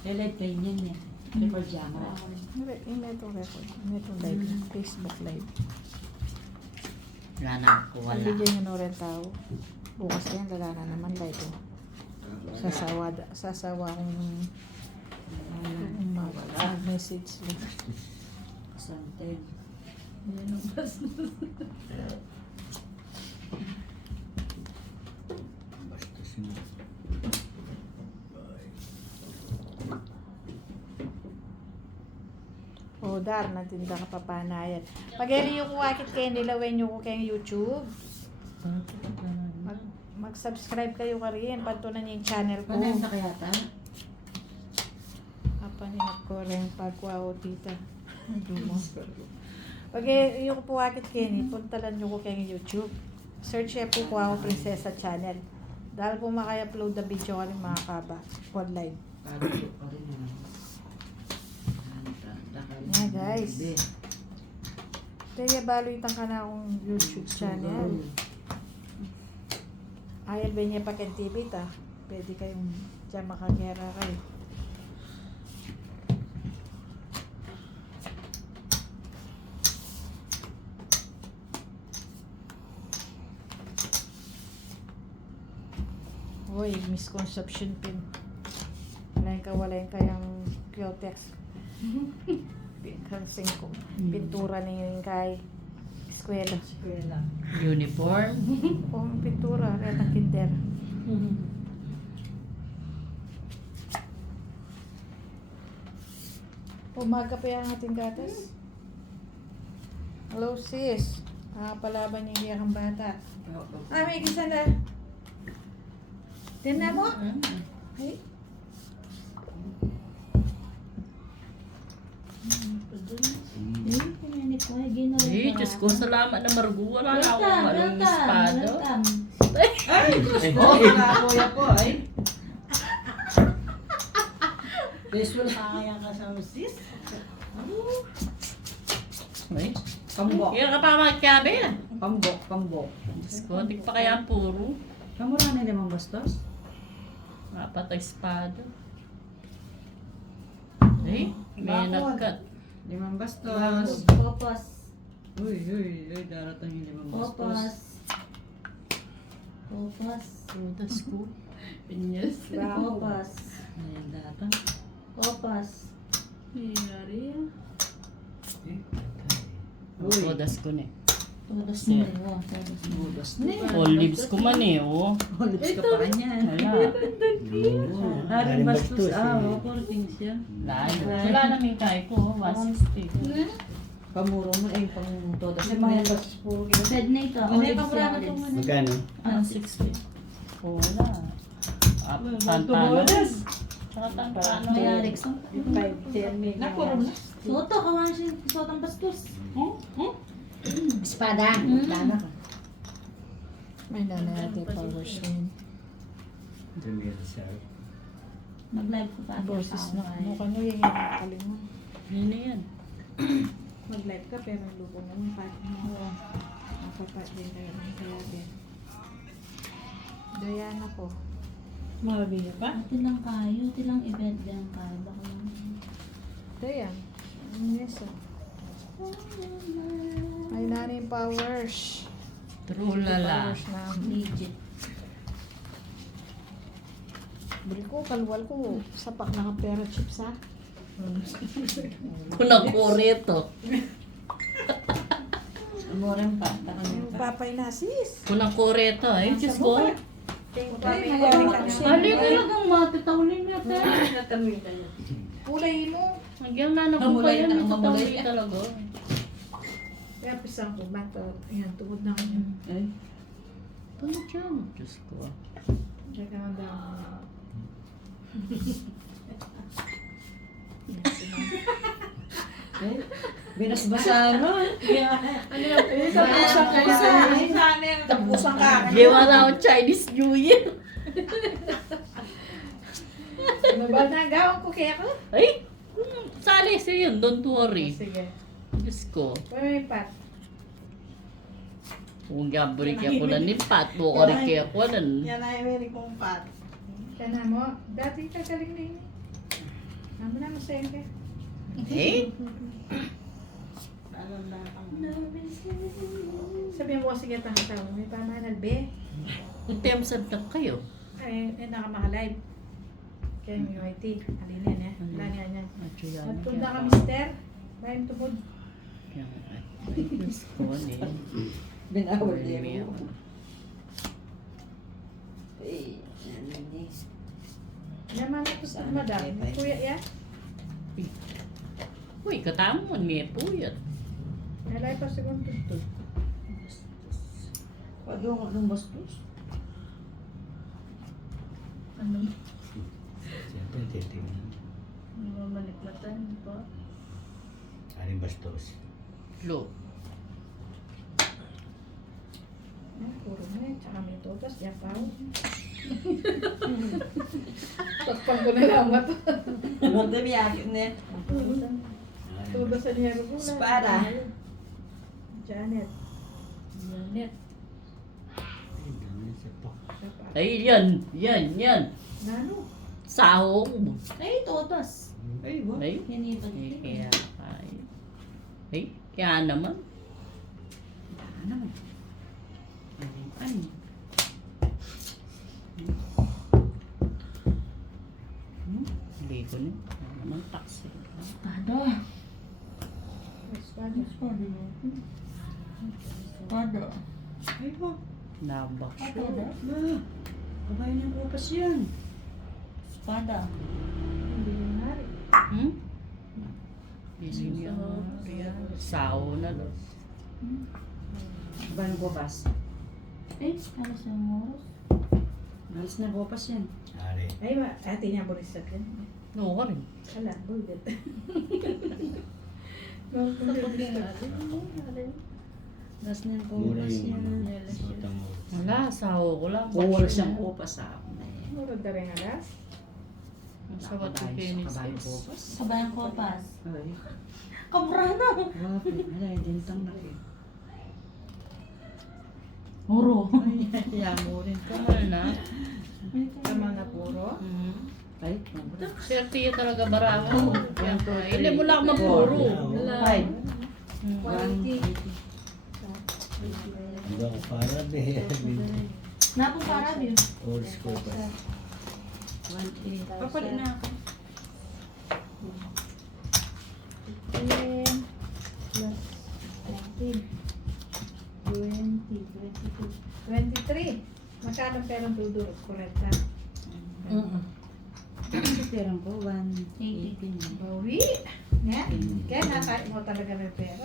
Live kayo niyan eh. Record jama. Imetong record. Imetong live. Facebook live. Wala na ako, wala. Bigyan nyo rin tao. Bukas yan, wala na naman live. Oh. Sasawa akong mag-message. Something. Yan ang basta. Basta sino. O, dar, natinda ka papanayan. Pag-eri yung wakit kayo, nilawin nyo ko kayong YouTube. Mag-subscribe kayo ka rin. Pantunan yung channel ko. Ano na kaya ta? Kapaninap ko rin pagkwaw tita. Dumo. Pag yung po wakit kayo, puntalan nyo ko kayong YouTube. Search niya po Kwaw Prinsesa Channel. Dahil po makay-upload na video ka rin mga kaba. Online. Yeah, guys. Kaya baloitan ka na akong YouTube channel. Ayal ba niya pakin TV ta? Pwede kayong dyan makagera kayo. Uy, misconception pin. Walain kayang Qtex. Kasing ko. Pintura na yun kay eskwela. Uniform. O, pintura. Kaya ng kinder. Umaga pa yung ating gatas. Hello, sis. Palaban yung hiyakang bata. May gisa na. Tingnan mo? Ay. Eh, Diyos ko, salamat na Margo. Wala na akong anong espada. Ay, Diyos ko. Kuya po ay. Visual kaya ka sa sis. Ay, Pambok. kaya ka pa magkabe. Pambok. Diyos ko, di pa kaya puro. Kamura na limang bastos? Apat ang espada. Ay, may nagkat. Limang bastos. Popos. Uy, darating yung limang bastos. Popos. Popos. Diyos ko. Pinyas. Popos. Ayan, datang. Popos. Nangyari yan. Uy. Todas ko na eh. Todos Sir. mo. Todos mo. Budos All leaves ko man eh, oh. Olives ka pa niyan. Wala. Haring bastos. Reporting siya. Wala namin kaya ko, 160. Pamuro mo eh, pang todo. Kasi Ano mga yan? bastos puro kita. Bed na ito. Ano yung Olives kamura yan, na ito olives. mo? Magkano? 160. Oh, wala. Pantano. Saka tantano. May Alex. 5-10 Napuro na. Soto, kawan siya. Sotang bastos. Espada. Dana ka. May nanay natin powers na yun. Dumir siya. Mag-live ko pa. Boses na mukha nyo yung kalimon. Yun na yan. Mag-live ka pero lubong naman pa. Nakapa din kayo ng kaya din. Diana ko. Mabili pa? Ati lang kayo. Ati lang event din kayo. Baka lang. Diyan. Yes. May nanay powers. Trulala. Powers na. Legit. Bili ko, kalwal ko. Sapak na pera chips ha. Unang kurito. Amoran pa. Yung papay na sis. Unang kurito eh. Diyos ko. Hali talagang matitawlin natin. Kulay mo. Hanggang nanako pa yan. Ito tawli talaga. Kaya pisang ko ba ito? Ayan, tuhod na kanya. Ay. Ano dyan? Diyos ko. Check ang dami. Ay. Binasbasa no? Ano yung tapusan ka na? Tapusan ka. Gawa na ako Chinese New Year. Mabal na gawin ko kaya ko. Ay! Sali siya yun. Don't worry. Sige. Diyos ko. May pat. Kung gaburi kaya ko na ni Pat. Bukari kaya ko na. Yan ay very kong pat. Kana mo. Dati ka galing na yun. Ano na masayang ka? Eh? Alam na ang Sabihan mo kasi kita ang tao. May pamanal, be. Item sa kayo. Ay, nakamaka-live. Kaya yung UIT. Alinin eh. Wala niya niya. At tunda ka, mister. Bayan tubod. Ay, Diyos ko, eh. Binawal Ay, din mo. Eh, ano ni? Yaman ito sa madam. Kuya yan. Uy, katamon, may puyat. Nalay pa segundo to. Pag yung anong bastos? ano, Siyempre, titingnan. mamalikmatan po. Aling bastos. Lo. Ay, puro na eh. Tsaka may totas. Yapaw. Pagpang ko na lang ito. Ano na biyakin na? Todas sa niya ko. Espada. Janet. Janet. Ay, dami sa pak. Ay, yan. Nano? Sahong. Ay, totas. Ay, what? Ay, Hinipad eh, din. kaya, ay, kaya naman. Ano? Ay, Hindi ko na. Ano naman, taxi. Espada. Espada. Espada. Espada. ay po. Nabak siya. Espada. Ma, kabayan ng kupas yan. Espada. Hindi mo nari. Hmm? Isip niya. Sao na lang. Kabayan ng kupas. Eh, para sa moros. Malis na kupas yan. Ari. Ay, ate niya burisat yan. No, ka rin. Ala, bullet. Malis na yung Mura kupas yung ano. yan. Utang mo. Wala, sao ko lang. Kuwal siyang kupas sa akin na yan. Murag na rin alas. Sa Vatican is Kabayan kupas. Kabayang kopas. Ay, Kabrana. wapi. Ala, dintang na eh. Muro. Ay, mo rin. Kamal na. Tama na puro. Ay, mabra. Swerte yun talaga barako. Hindi mo lang mapuro. Ay, Quality. Hindi ako para de. Napong para yun. Old school pa. 1-8. Papalit na ako. 10 plus 19. 20, 22, 23. Magkano perang dudurot? Correct na. Kasi perang ko, 1-18. Bawi. Nga? Kaya nakain mo talaga ng pera.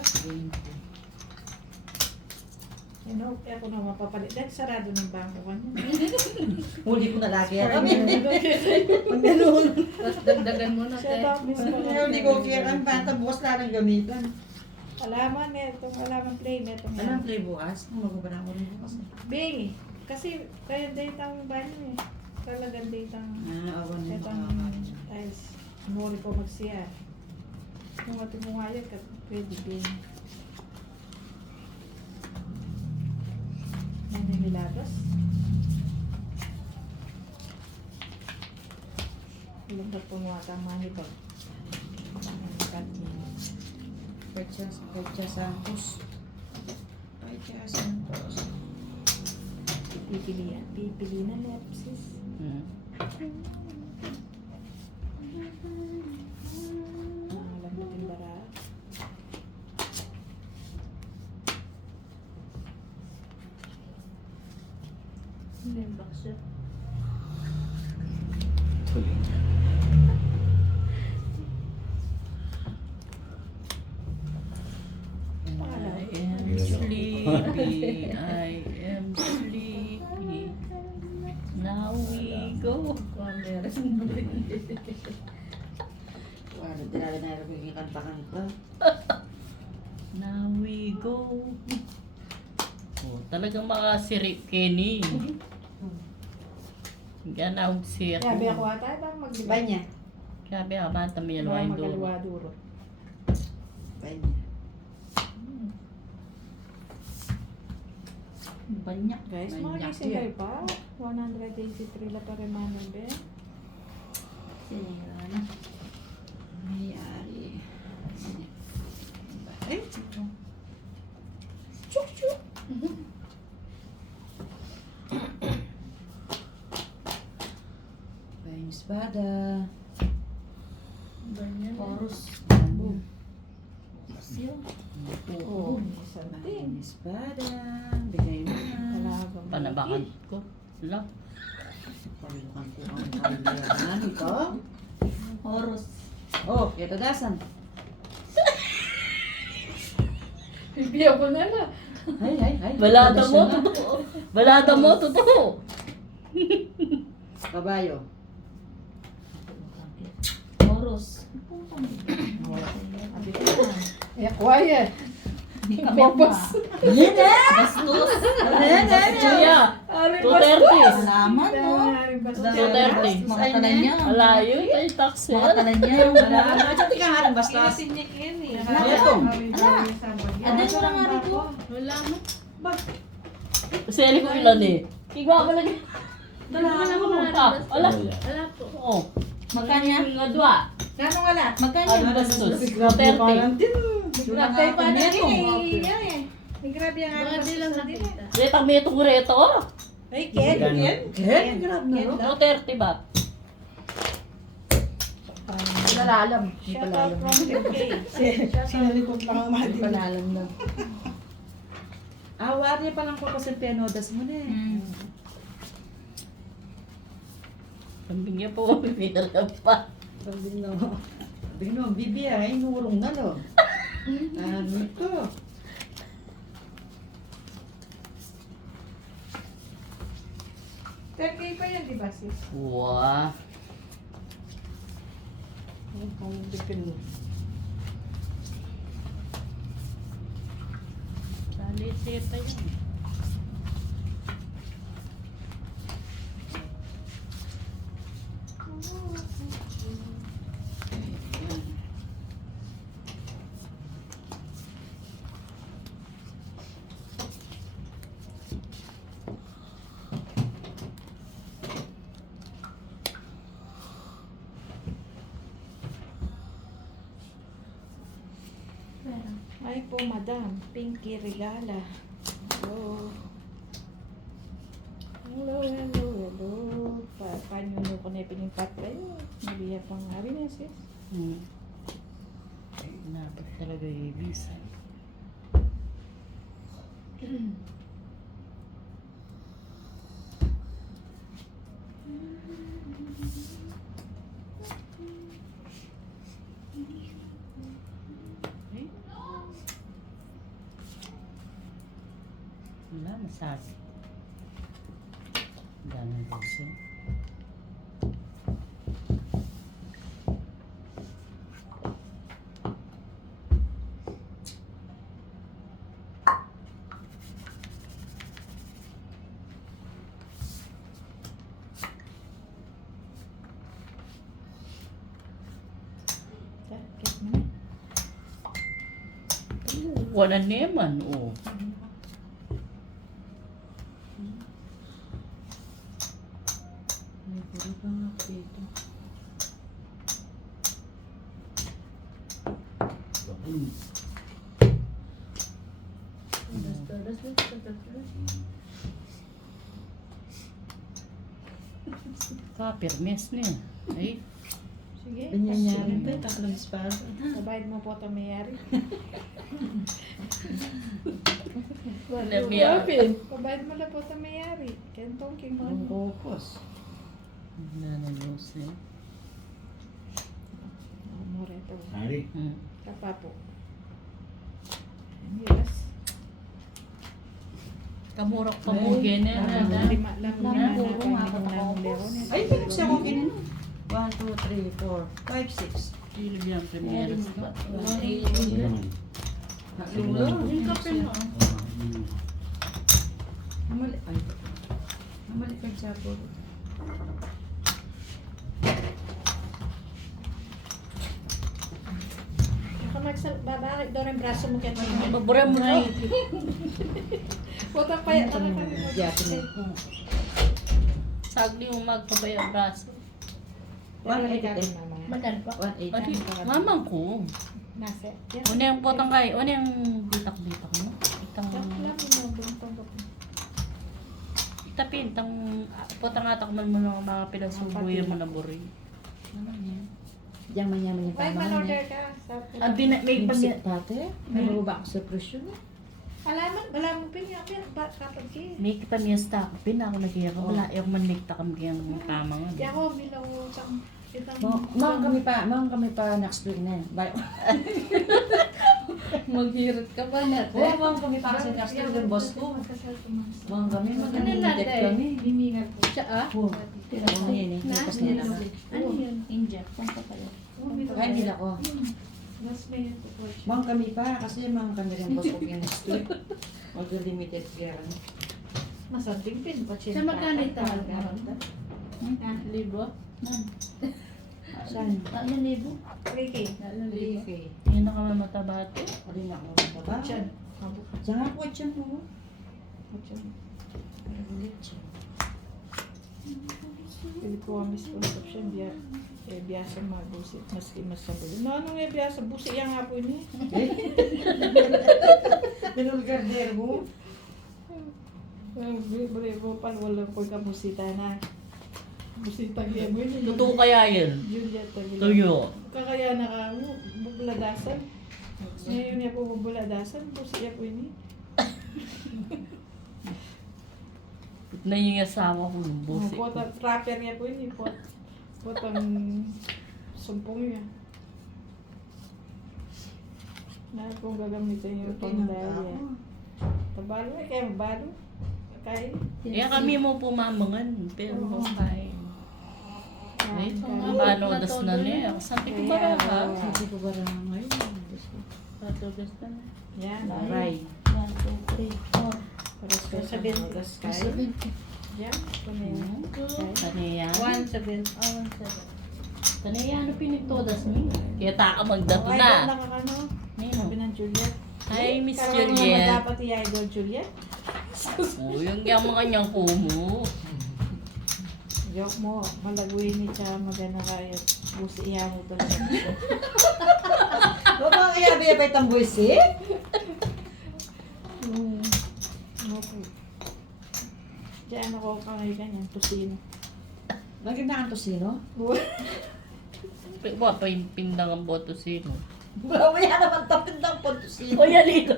Ano, kaya ako na mapapalit. Dahil sarado ng bangko ko niya. Huli ko na lagi yan. Pag ganun. Tapos dagdagan mo na, Shut up, Miss Huli ko kaya ang bata bukas lang ang gamitan. Alaman, itong alaman play, itong Anong play bukas? Magubara ko rin bukas. Bing, kasi kaya date ang banyo eh. Talagang date ang Awan mo itong makakain. tiles. Muli ko mag-CR. Kung ating mo nga yan, pwede Bing. Ano yung milagos? Ilang ba pumuwata ang manibag? Ang kanina. Pecha Santos. Pecha Santos. Pipili na lepsis. Alam natin bara. Membak siya. Tuloy. I am sleepy, I am sleepy. Now we go. Wala, dinala na rin ko yung kanta-kanta. Now we go. Oh, talagang makasirip Kenny. Yan ang siya. Sabi ako ata, bang maglibay Bay niya. Sabi ako, bata mo yan, Bang wain doon. magaliwa duro. Bay niya. Banyak. Guys, May mga yak gising yan. kayo pa. 183 la pa rin manang be. Sinira na. Espada. Ganyan. Horus. Boom. Siyo. Oh, something. Espada. Bigay mo na. Talagang Panabakan ko. Wala. Palukan ko ang kailangan ito. Horus. Oh, yatadasan. Bibiyak ko na lang. Ay. Balada mo, totoo. Balada mo, totoo. Kabayo. Horus. Eh, quiet. Babas. Bastos. Kuya, 230. Salamat mo. 230. Mga talan niya. Malayo, tayo taxi. Mga talan niya. Wala. Ati ka nga rin bastos. Sinik yan eh. Ano? Ano yung mga nga rito? Wala mo. Seli ko ilan eh. Kigawa mo lang. Wala mo Ah, wala. Wala po. Oo. Magkanya? Nga dua. Nano wala? Magkanya? Ano bastos? 230. Grabe pa na Neto. yan eh. May grabe ang Baka di lang nakita. Retang may itong reto. Ay, Ken. Ken? Grabe na no? 230 ba? Palalam. Shout out from UK. Sinalikot lang ang mahal. Palalam na. War niya palang ko kasi penodas mo na eh. Kambing niya po, pinalam pa. Sabi no, bibi ay nurong na no. Ano ito? Turkey pa yan, di ba sis? Wah. Ang bipin mo. Saliteta yun. Ay po, madam. Pinky Regala. Hello. Hello. Paano nyo ko na pinimpat kayo? Nabiya pang hari na sis. Ay, dapat talaga i-visa. Wala, masabi. Dami kasi. Get mo na. Wala naman, oh. Ay, puro ka nga dito. Kapirmes niya. Ay, Sige. Ganyan yan. Tatlong espada. Sabayad mo po ito mayari. wala mayari. Pabayad mo na po ito mayari. Kentong king Ang mo. kokos. Wala na news eh. More ito. Hari. Kapa po. Yes. Kamurok pamugin niya. Lima lang na Ay, pinag siya ko kinin. 1, 2, 3, 4, 5, 6. Pili biyang primeros ba? Naman. Nalulo. Yung kape mo. Namali. Ay. Namali ka siya po. Babalik daw ng braso mo kaya Mabura mo na eh. Puta pa yan. Yakin na. Sagli yung magpabaya ang braso. 180. Madal pa. 180. Mamang ko. Nasa. Una yung potang kay, una yung bitak-bitak mo. Itang, Lang mo buntong ko. Tapin, potang atak man mo ng mga pinagsubuyan mo na buri. Ano yan? Diyan manyaman yung Ay, tama man-order niya. ka. Sa May Pag tate, may ba ako sa presyo na? wala mo pinyakin. Ba, kapag ki. may pamiyasta ako. Pina ako nagkira. Wala, yung manikta kami yung tama nga. Di ako, bilaw sang kitang. Mawang kami pa next week na. Bye. Maghirot ka ba na? Oo, mawang kami pa kasi next week ng boss ko. Mawang kami, mag-inject kami. Bimingan po siya ah. Oo. Oo, yan eh. Tapos niya lang. Ano yun? Inject. Saan ka pala? Ay, hindi na ko. Mas may ito po siya. Mawang kami pa kasi mawang kami rin boss ko yung next week. Mag-limited care. Masanding pin. Sa magkano ito? Libo? Saan? 3,000. 3K. 3K. Yun na kami matabate. Alin ako mataba? Diyan. Diyan ako, dyan mo. Pili ko kami sponsor siya. Biasa mabusit. Maski masabuli. Ano nga biasa? Busi yan nga po niya. Binulgarder mo. Bari mo pan walang ko ka busita na. Busita kaya mo yun. Totoo kaya yun? Juliet tagila. Tuyo. Kakaya na ka mo. Bubuladasan. Ngayon niya po bubuladasan. Busi yan po yun. Na yung asawa ko ng busi ko. Pot trapper niya po yun. Pot ang sumpong niya. Na kung gagamitin yung pangdalya. Tabalo eh, kaya mabalo. Kain. Kaya kami mo pumamangan. Pero kain. Ay, Kain. paano das na niya? Sabi ko ba ka? Hindi ko ba ngayon? Patugas na na. Yan. Aray. 1, 2, 3, 4. Paras ko sa bintas kain. Yan. Kumain. Taniya. 1,700. Taniya, ano pinagtodas niya? Kaya taka magdato Idol na. na ka ano? Nino. Sabi ng Juliet. Hi, Miss Karang naman Juliet. dapat i-idol Juliet. Oh, yung mga kanyang kumo. Joke mo. Malaguin ni siya magana kaya. Busi iya mo talaga. Baba kaya biya pa itang buwisi? Ano po. Diyan ako kangay ganyan. Tusino. Maganda ka to sino? Ba, pa yung pindang ang boto sino? Wala naman tapin ng punto sino. O, yalito.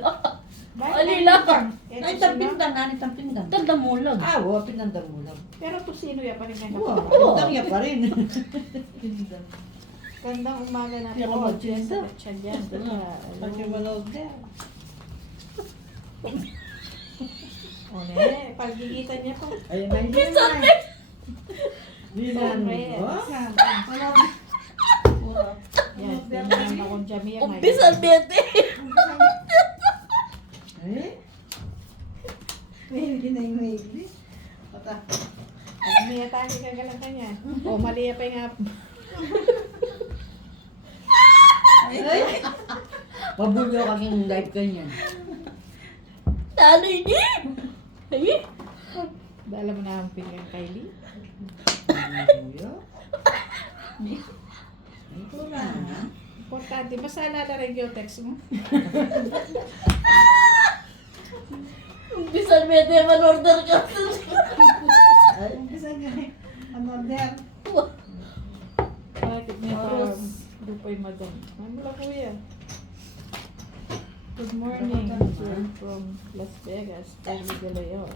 Alila ka. Ay, tampindang, nani tampindang. Tanda mo lang. Ah, oo, pinandang mo lang. Pero tusino ya pa rin ganyan. Oo, Oo. pindang niya pa rin. Gandang umaga na Pero po. mag-gender. Siya dyan. Pag yung malawag ka. O ne, paggigitan niya po. Ayun na, hindi na. Hindi na, ano ba? Yan, ganyan akong Jamia. Umpisal, bete. Eh? Hindi na yung maigli. Pata. May atake ka galang kanya. O, mali pa yung Ay! Pabulyo kaking live kanyan. Talo hindi. Ay, Dala mo na ang pinggan Kylie. Pabulyo? Ito na. Importante. Basta alala rin yung text mo. umpisal, bete. Man-order ka. Ay, umpisa nga eh. Ano der? Bakit niya pa lupay madam? Ay, mula kuya. Good morning. Here from Las Vegas. Pagli de Leon.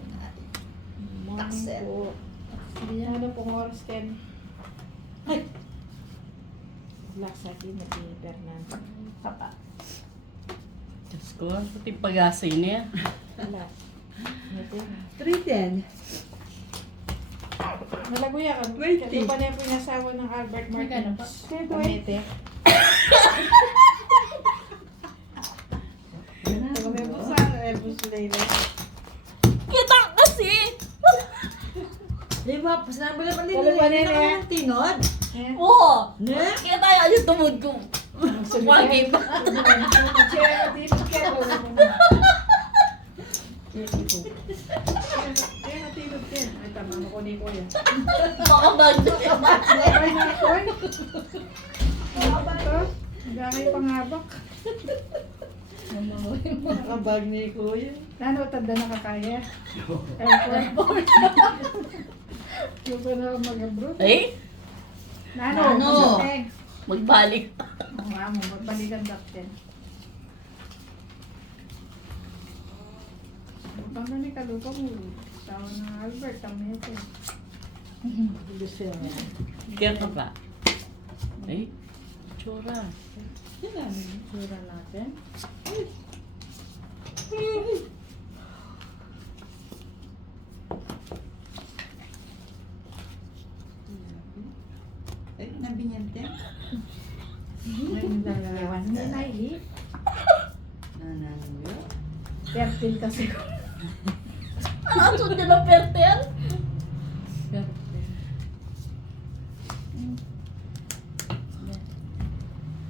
Morning po. Ano pong oras, Ken? Ay! Black sa akin na si Fernando. Papa. Diyos ko, pati pag-asay niya. Wala. Ito na. 310. Malaguya ka. 20. Kasi pa niya po yung asawa ng Albert Magkano Martinez. pa? Pamete. Kami po sa Rebus Layla. Kita kasi. Di ba? Pasalamat pa rin. Wala pa rin, Hindi na eh. kami tinod. Oo. Ne? Kaya tayo yung tumod ko. Wagin. Makabagdo. Gangay pangabak. Nakabag ni Kuya. Nano, tanda na kakaya. Airport. Yung ko na mag-abroad. Eh, Nano, Nano. masateng. magbalik. Ang amo, magbalikan dakten. Baka ni kalupa mo. Tawa ng Albert, ang mete. Kaya ka ba? Eh, tsura. Yan namin. Tsura natin. Ay, nabinyante. Ngayon dalawan ni Naili. Nananyo. 13 kasi ko. Aso din ang pertel?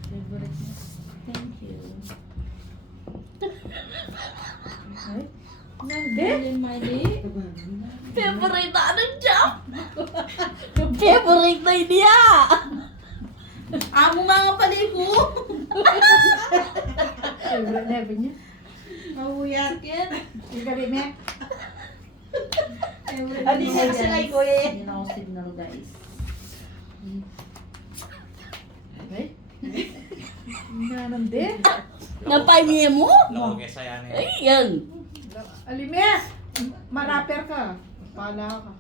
Favorite mo. Thank you. Ay, nande? Favorite na ano dyan? Favorite na niya! Amo mga paligo! Favorite level niya. Mahuyat yan. Yung gabi niya. Adi siya sa kay Kuya. Hindi na ako signal, guys. Ay. Nande? Napanye mo? Loko kaya saya niya. Ay, yan! Alime! Marapper ka. Pala ka.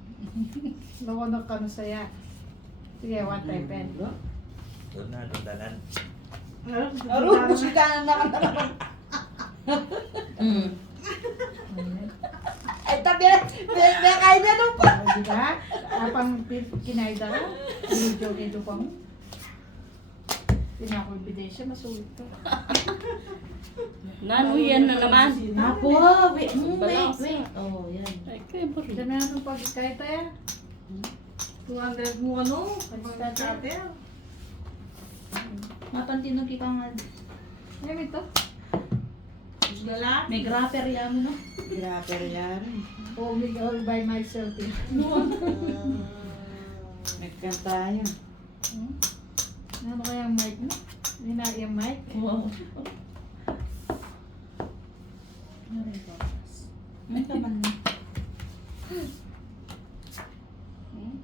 Nakunak ka na saya. Sige, one time pen. Doon na, dundanan. Aro, musika na naman. Mm. Ay, tabi. May kaya na nung pa. Di ba? Apang kinayda ka. Video kay Lupang. Pinako ebidensya, masulit ka. Nano yan na naman. Napo, wait. Balance. Oh, yan. Ay, favorite. Diyan na itong pag-kaya tayo. 200 mo ano? Pag-starter. Mapantinog ka nga. Ngayon ito. May grapper yan no? Grapper yan. Oh, me all by myself. Nagkanta yan. Ano kaya ang mic mo? Hindi na yung mic. Wow. May kaman na.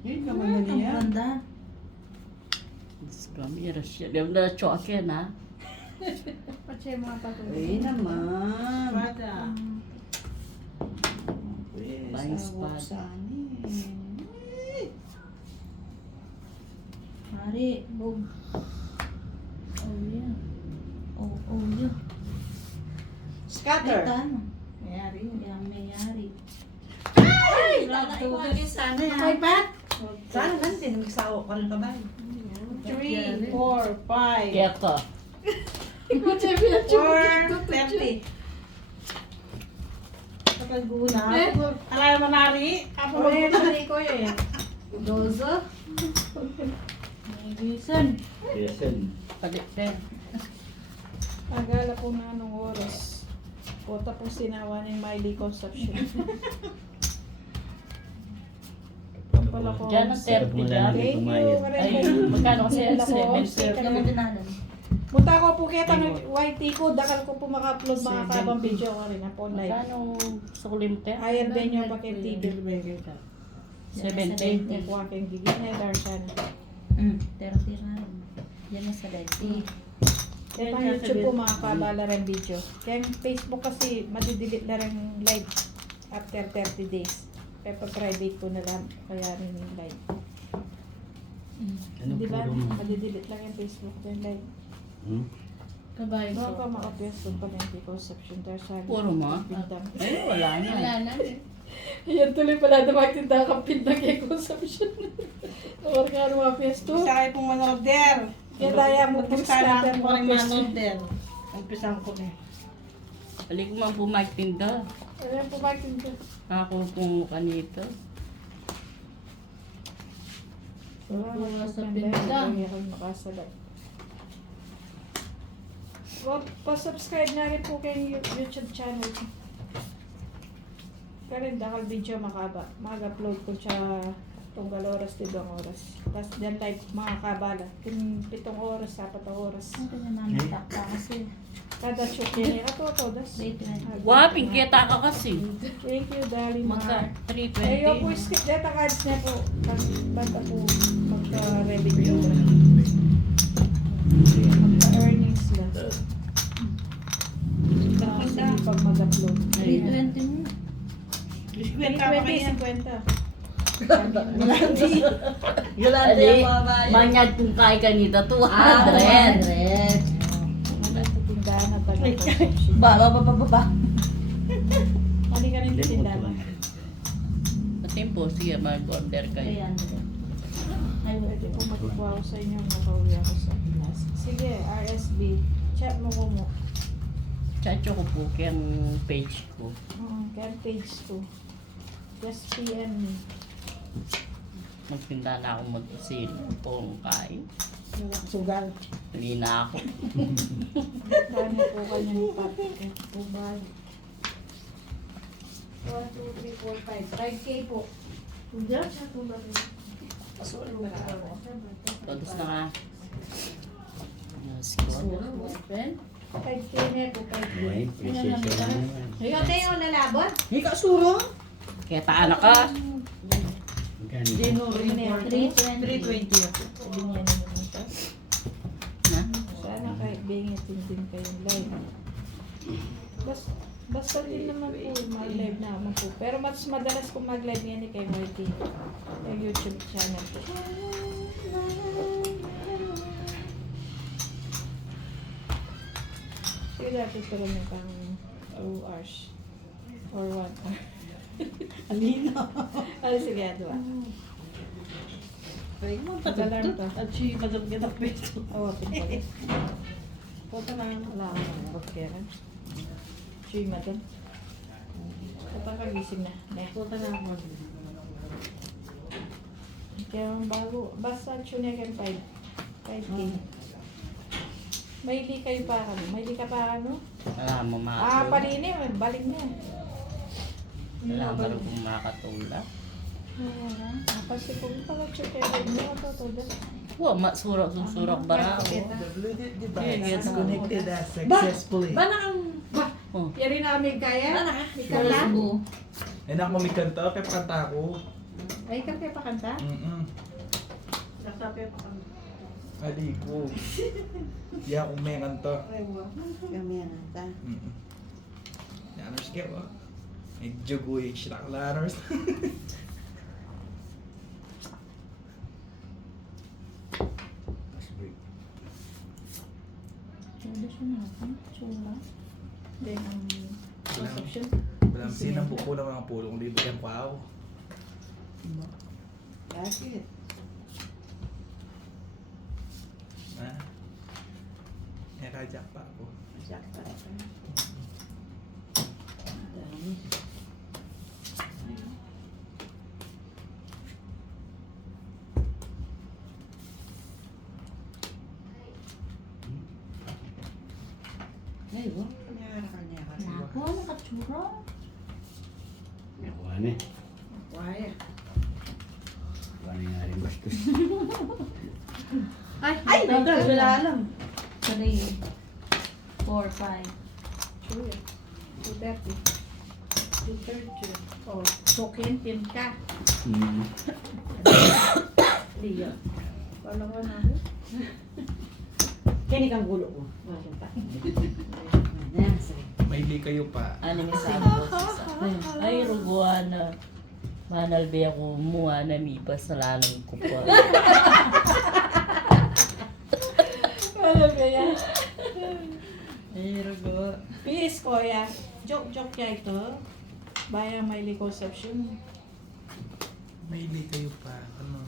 Yun kaman na niya. Ang ganda. Kamera siya. Di na choke na. Pati yung mga patuloy. Ay naman. Bata. Buying spot. Mari, bog. Oh, yeah. Oh, yeah. Scatter. Mayari. Yang mayari. Ay! Sana yan. Okay, Pat? Sana natin, magsawa ka ng kabay. 3, 4, 5. Kaya ka. Ikaw, Jeff, yung 4, 30. Kapag guna. Alay mo nari. Ako rin yung ko yun. 12. Reason. Yes, Palikten. Agala po na anong oras. O tapos sinawa ni Miley Conception. Pala ko. Diyan ang 30 dyan. Thank you. Ay, magkano kasi? Ako, 70. Kaya mo dinanan. Punta ko po kita ng YT ko. Dakal ko po maka-upload mga kabang video ko rin po live. Magkano sukulimte? Ayan din yung paket TV. 70. May kuha kang gigit na Darshan. 30 na rin. Yan na sa 20. Kaya pang YouTube po mga kabala rin video. Kaya yung Facebook kasi madidelete na rin live after 30 days. Kaya pag-private ko na lang kaya rin yung live. Ano Di ba? puro- Madidelete lang yung Facebook ko yung live. Kabayo Baka ko. pa maka-Facebook pa lang yung conception Darshan. Puro mo? Bintang. Ay, wala na. Wala na. Ayan tuloy pala na magtinda kang pintang kay consumption. Or ka ano mga pesto. Isa kayo pong manorder. Kaya daya mo po scatter ko rin mga pesto. manorder. Umpisan ko na. Balik mo po magtinda. Ayan po magtinda. Ako kung kanito. Wala sa pinta. makasalat. Pa-subscribe na rin po kay YouTube channel. Kaya rin dakal video makaba. Mag-upload ko siya Tunggal oras, 2 oras. Tapos dyan tayo makakabala. 7 oras, 4 oras. Ang kanya namatakta kasi. Kada shoot yan. Ato, das. Wow, pingketa ka kasi. Thank you, darling. Magka Ayo po, 320. skip data cards niya po. Basta po magka-revenue. Magka-earnings lang. Kasi pag mag-upload. 320 mo. 50. Yolanda yung mga bayan. Manyad kung kay kanita 200. Ano sa tindahan na taga-consumption. Ba. Mali ka rin sa tindahan. Patimpo, sige mag-order kayo. Ay, pwede po magkuha ko sa inyo. Makauwi ako sa Pinas. Sige, RSB. Chat mo ko mo. Chacho ko po kayang page ko. Kaya page 2. Just PM me. Magtinda na ako mag-usin kung kay. Sugal. Hindi na ako. Kanya po kanya ni Papi. Po ba? 1, 2, 3, 4, 5. 5K po. Diyan, chat mo ba rin? Todos na nga. Let's go. 5K na po, 5K. Uy, precision na yan. Ngayon tayo lalabot? Hika suro. Kaya taan ka. Magkano? Dino report. 320. 320 ako. Sabi niya naman ito. Na? Sana kahit bingit din kayong live. Basta din naman po, mag-live naman po. Pero mas madalas kong mag-live yan kay Marty. Yung YouTube channel po. Sige dati ito lang yung pang 2 hours. Or 1 hour. Alino. Ano sige, 2 Ay, mo Mag-alarm to. At siya madam kita peso. Awapin ko ulit. Punta na nga. Wala akong nakakapera. Chuy, madam. Kapag kagising na. Punta na ako. Kaya ang bago. Basta tune yan 5K. May li kayo pa kami. May li ka pa ano? Wala mo Palini. Balik na. Wala mo rin kung makatula. Kasi kung pala check kayo. Hindi ako to. Wow, surak bara ako. It's connected successfully. Ba na ang... Oh. Yari na kami kaya? May kanta? Eh na ako may kanta, kaya pakanta ako. Ay, kanta pa kanta? Sasabi pa kami. Ali ko. Di ako may kanta. Kami yan ata. Nanars kayo ah. Medyo guy, shirak lanars. Then, ang consumption. Walang sinang buko ng mga pulong dito yan ko ako. Bakit? Ha? Nakajak pa ako. Sakta ka. Dami. Ay, wala. Kanya-kanya. Nako, nakatsura. Nakuha na eh. Waya. Nakuha na nga rin bastos. Ay, wala lang. 3, 4, 5. Sure. 230. 230. Oh, token, tin ka. Liya. Wala ko na ako. Kini kang gulo ko. Bakit pa? May li kayo pa. Ano yung sabi ko sa ay, ruguana. Manal ba ako muha na mipas na lanang ko pa. Alam mo yan. Ay, rugo. Please, Koya. Joke ya ito. Bayang may conception. May li kayo pa. Ano?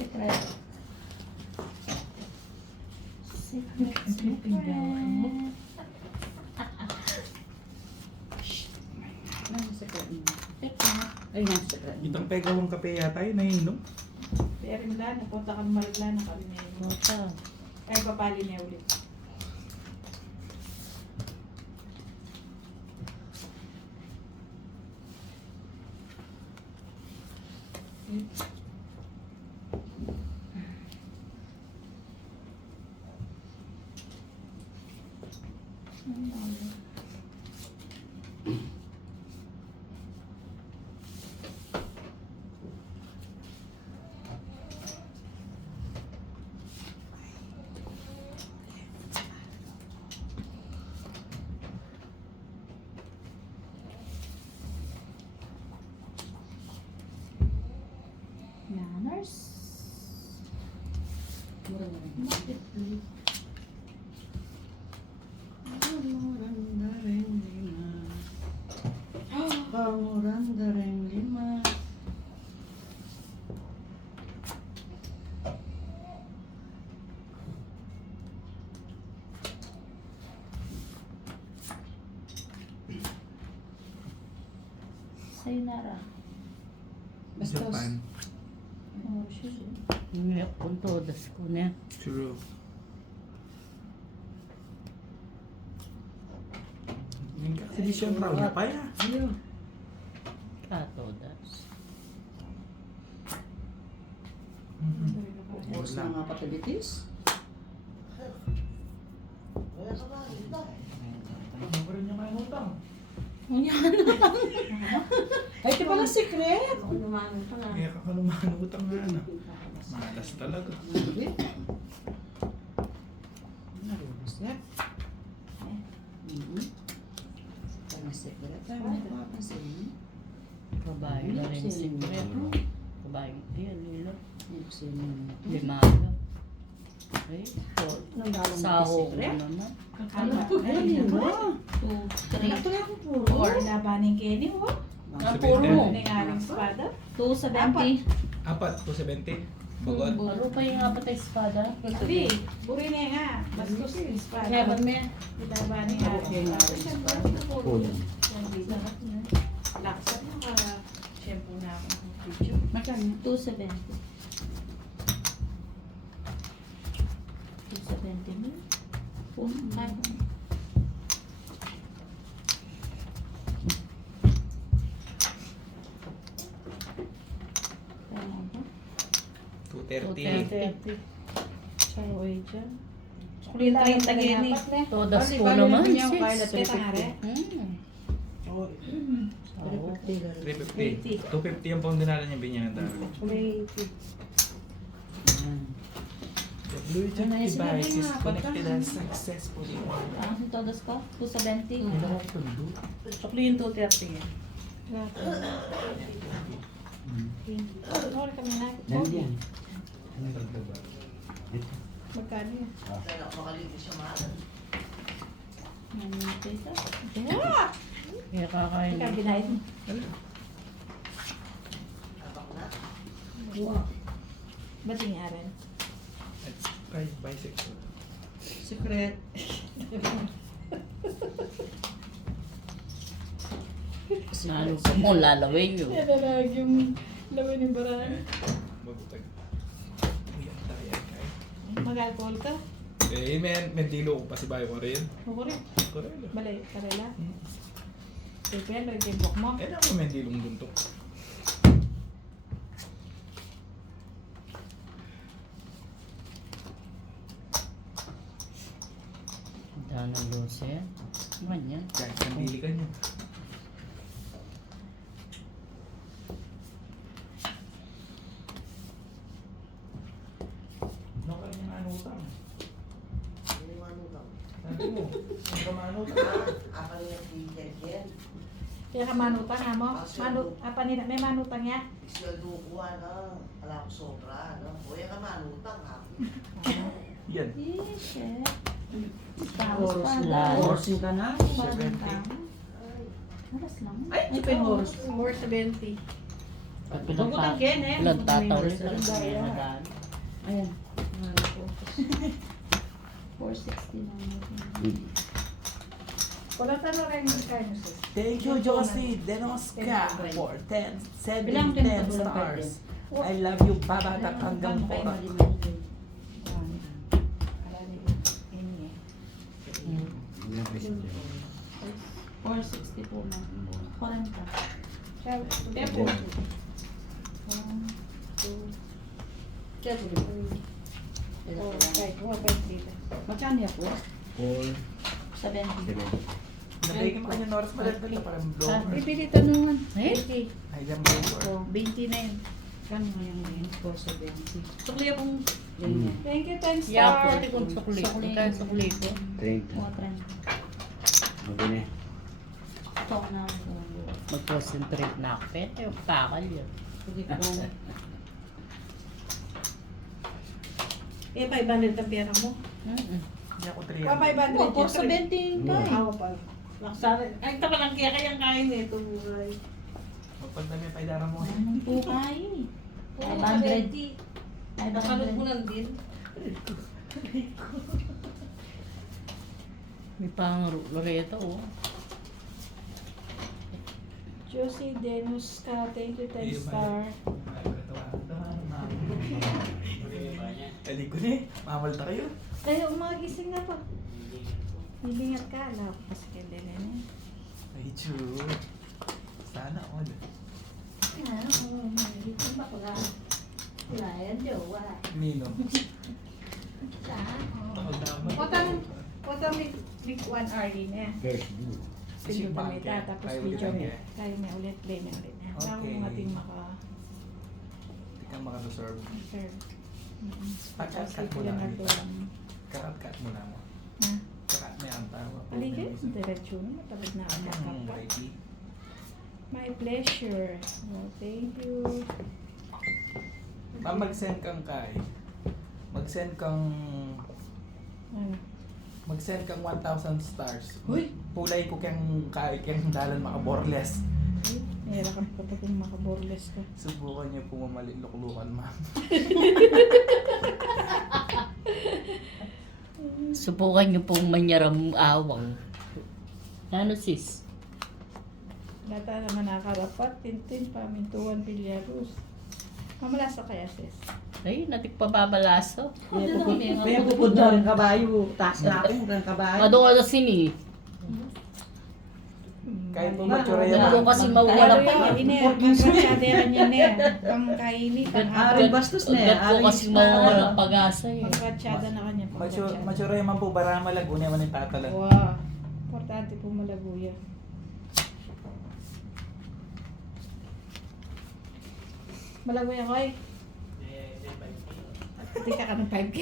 Secret. Secret. Ay, nasa ka. Itang pegawang kape yata yun, naiinom. Pero nila, napunta kami Mariglan, kami na yun. Mata. Ay, papali niya ulit. Manners. Bakit? Pangurang-dareng lima. Sayonara. Japan. Oh, shit. Ngayon kung todas ko na. True. Hindi siya brown na pa ya. Ayun. Todas. Tapos na nga patabitis. Ano ba rin niya may utang? Ay, di pala secret. Kaya kakalumahan utang nga na. Malas talaga. Narubos yan. Pala secret. Ay, may papapansin. Babae na rin secret. Babae. Ayan, nila. Buksin mo. Limalo. Okay. So, Nang dalawang saho ko secret. naman. Ayun yun ba? 2, 3, Ito na ako puro. Or labaning Kenny, oh. Ang puro mo. Ano yung aring espada? 270. Apat, 270. Bagot. Ano pa yung apat ay espada? Sabi, buri na nga. Bastos yung espada. Kaya ba may? Labaning aring espada. Kulang. Laksan mo ka. Shampoo na ako ng video. Magkano? 270. 270 mo? Kaya mo. Kaya mo ba? 230. 230. Sa way dyan. Kulit 30 gini. Todas Kasi ko bali naman. naman yung sis. kaya Kita nga rin. Hmm. Saho. 350. 250 ang pang dinala niya binyan ng taro. May Blue Ano yung sinabi devices nga, connected pagka- and successfully. Ah, todos ko? 270. Chokli yung 230 eh. Sorry kami na. Nandiyan. Magkano yan? Kaya kakain. Ikaw ginait mo. Ba't yung aral? Ay, bisexual. Secret. Ano ko kung lalawin nyo. Nalalag yung laman ng baraan. Magutag. Uy, ang daya kay. Mag-alcohol ka? Mentilo ko pa si Bayo ko rin. Ako rin. Correct. Balay, karela. Hmm. Sige, nag-timbok mo. Eh, naman mentilong buntok. Daan ng lose. Ano yan? Kahit nandili ka niya. Ano ka niya manutang? Sabi mo, ano ka manutang? Kaya ka manutang ha mo? Apa nila, may manutang ya? Yan. Shit. Oros lang. Orosin ka na. 70. Oras lang. Ay, di pa yung oros. More 70. At Bugutang Ken eh. Ilang tataw Bugutang ulit yung lang oros. sa mga nadaan. Ayan. Ano po. 460 lang. Kulatan na rin yung kayo, sis. Thank you, Josie Denoska, for 10, 7, Bilang 10 10 stars. I love you, babatak hanggang pora. Ilang pesos yun? 464 na. 40. Tempo. 1, 2, 3, 4, 5 dito. Magkano yan po? 4, 70. 7. Nabay ka mga oras malagdag na parang blower. Ibili tanungan. Eh? 20. Ay, yung blower. Oh, 20 na yun. Kano ngayon ngayon? 470. Sukli akong Thank you, 10 Yeah, star. pwede kong sukli. Kaya sukli ko. 30. mga trend. Okay na. Talk na. Mag-concentrate na ako. Pero kakal yun. Sige po. Eh, 500 ang pera mo. Hindi ako Pa 300. 500. 470 ka eh. Ako pa. Laksana. Ay, tama lang kaya kayang kain eh. Ito buhay. Magpagdami pa idara mo. Anong po kayo? 500. 500. din. May pang Loreto, oh. Josie Denuska, thank you, 10 star. Tali ko na eh. Mamalta kayo. Kaya umagising na po. Bilingat ka, alam ko kasi kaya na. Ay, true. Sana all. Nino. Takot na ako. Potang big 1 RD niya. First due. Pindutin mo ita, tapos Kaya video ulit mo. yan. Kaya may ulit, play na ulit niya. Wala Okay. akong ating maka... Hindi ka makareserve. serve. Cut mo lang. lang. Kakat-cut mo na mo. Ha? Kakat mo yan. Tama. Aligay, diretso na. Matawag na ako kakapa. My pleasure. Oh, thank you. Ma'am, mag-send kang kay. Mag-send kang... Ano? Mag-send kang 1,000 stars. Uy! Pulay ko kang dalan makaborles. Nahira ka pa kung makaborles ka. Subukan niyo po mamaliluklukan, ma'am. Subukan niyo pong manyaram awang. Ano, sis? Data naman nakarapat, tintin, pamintuan, bilyarus. Mamalasa kaya, sis? Ay, natik pa babalaso. Kaya pupod na rin kabayo. Taas na ako ng kabayo. Madungo na sini. Kahit po Ba- mature Hindi ko yan. kasi mawala pa Ano yun. yun? Ang krasyaderan niya na yan. Pang kaini, pang Aring bastos na yan. Agad ko Aring kasi mawala pag-asa eh. Pang kratsyada na kanya. Pang kratsyada. Mature yan man po, bara malagunya man yung tatalan. Wow. Importante po malaguya. Malaguya ko ay. Hindi ka ng 5K.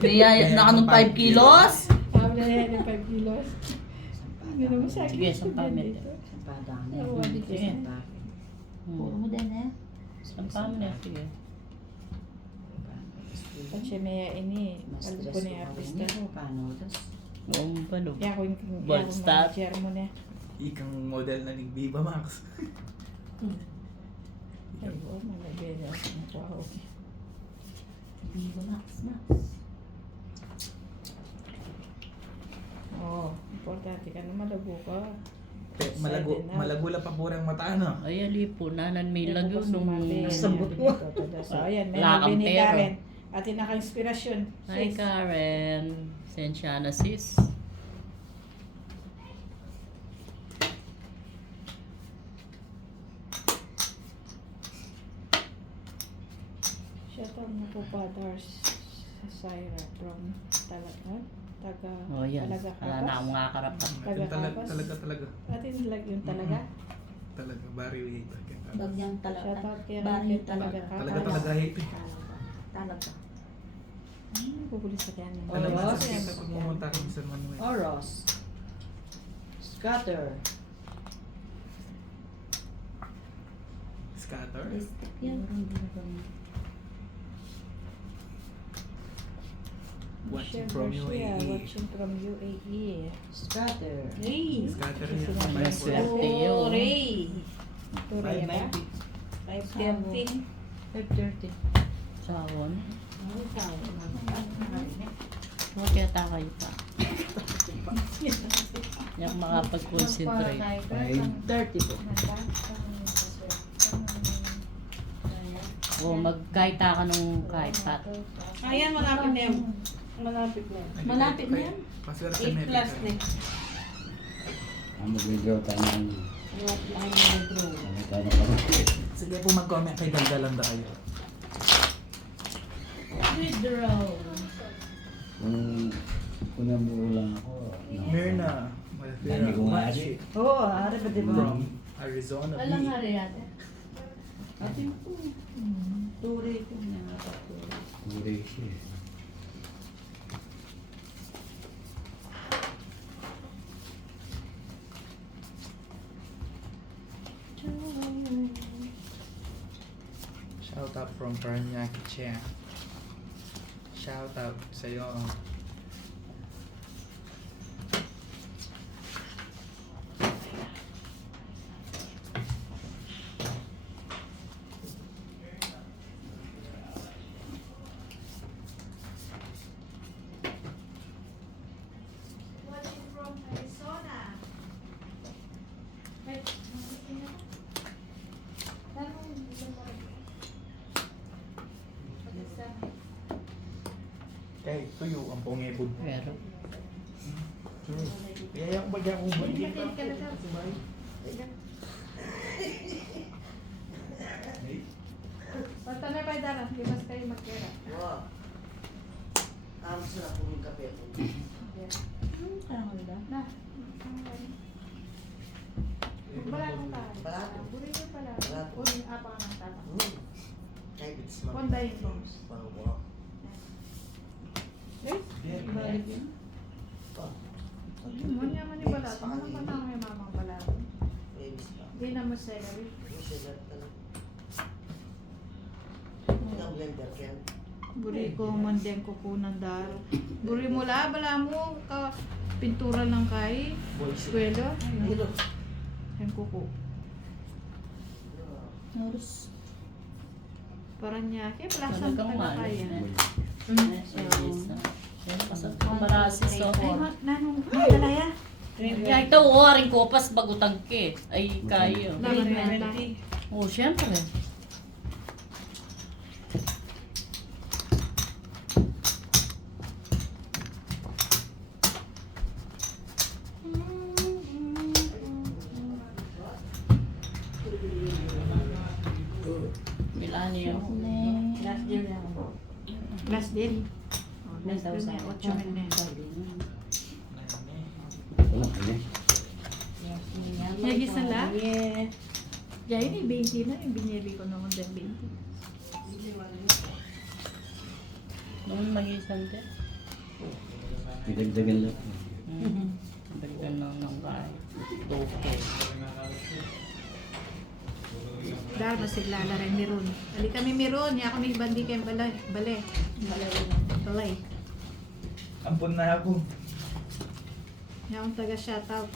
Biyaya na ka ng 5 kilos? Sabi na yan ng 5 kilos. Gano'n mo sa akin. Sige, sampahan mo dito. Sampadaan na. Oo, dito. Sige. Puro mo din eh. Sampahan mo na. Sige. Pag siya may ini, alam ko na yung artista. Paano? Oo, palo. Yan ko yung Gold star. manager mo na. Ikang model na ni Viva Max. Ay, oh, malabela. Wow. Viva Max na. Oo, importante ka na malago ka. Malago lang pa purang mata, ano? Ay, alipo. Nanan may lagyo nung... Sabot mo. So, ayan, may Wala kang nabi ni pera. Karen. Atin naka-inspirasyon. Hi, Sis. Karen. Sensya na, sis. Shout out na po Fathers Syra from taga Oh, yan. Talaga Wala na akong makakarapat. Talaga. Atin lag yung talaga. Talaga, barrio hate. Bagyang talaga. Shout out kay Bari Rachel talaga. Talaga hate. Talaga. Pupulis sa kanya. Alam mo, Oros. sa kita pag pumunta ko sa Manuel. Oros. Scatter. Scatter? Yan. Watching from UAE. Watching from UAE. Scatter. Ray! Scatter yan. May swerte yun. Ray! Ito Ray ba? 590. 530. 530. Sawon. Huwag yata kayo pa. Hindi ako makapag-concentrate. 30 po. O magkahita ka nung kahit pat. Ayan, malapit na yan. Malapit na yan. Malapit na yan. Paswerte 8 may plus pita. na. Mag-withdraw tayo ng Sige po mag-comment kay Daldalan na kayo. Withdraw. Kung nabuo lang ako. Myrna Dami kong Machi Oo, ari ba diba? from Arizona. Walang B. hari ate. Ate po. Turi ko niya. Kulay siya. Shout out from Paranaque Chia. Shout out sa'yo. Watching from Arizona. Wait, Kay tuyo ang pungipod. Pero, Kaya yung bagay akong balik. Basta na pa dara, limas kayo magkira. Ang sarap po yung kape. Na. Wala akong tayo. Balato. Buri ko pala. Balato. Uy, apa ka ng tama. Kahit it's mag... Pondayin ko. Wow. Balik yun. Manya man yung balato. Ano pa na may mamang balato? Babies pa. Hindi na mo celery. Yung sila talaga. Yung blender yan. Buri ko mandeng ko po ng daro. Buri mo la, bala mo ka pintura ng kay eskwelo. Hilo. Yung kuko. Noros. Paranaque, plasang talagang taga ano kaya. Pasag kong marasis so. Ay, nanong talaya. Kaya ito, uwaring ko, pas bagutang ke. Ay, kayo. Laman na. Oh, syempre. Milani yun. Last year na ako. Last din. Last din na, 8 mil na. Lagi sa la? Ya, ini 20 na yung binili ko noong 20. Noon mag-isante. Pidagdagan lang. Dagdagan lang ng kahit. Okay. Dahil masiglala rin meron. Ali kami meron, ya kami bandi kayong balay. Balay. Ampun na ako. Ya akong taga shoutout.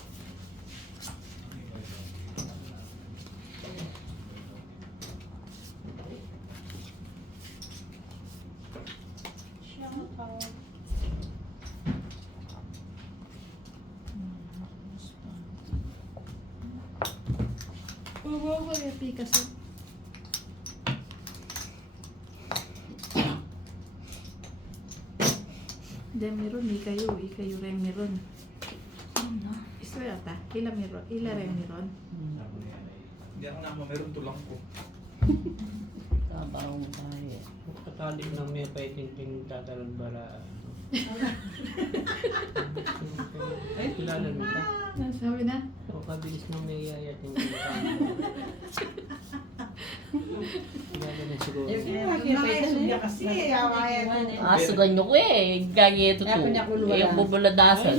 Wow, kaya pikas. Dan meron, ikayo rin meron. Isto yata, ila meron, ila rin meron. Hindi ako na meron tulang ko. Tabang tayo. Katalik ng may paiting tatalbara. Kilala mo ka? Sabi na? O kabilis ng may yayating Kilala na siguro. Kasi, awayan ko. Ah, sugan nyo ko eh. Gagi ito to. Kaya niya kulwala. Yung bubuladasan.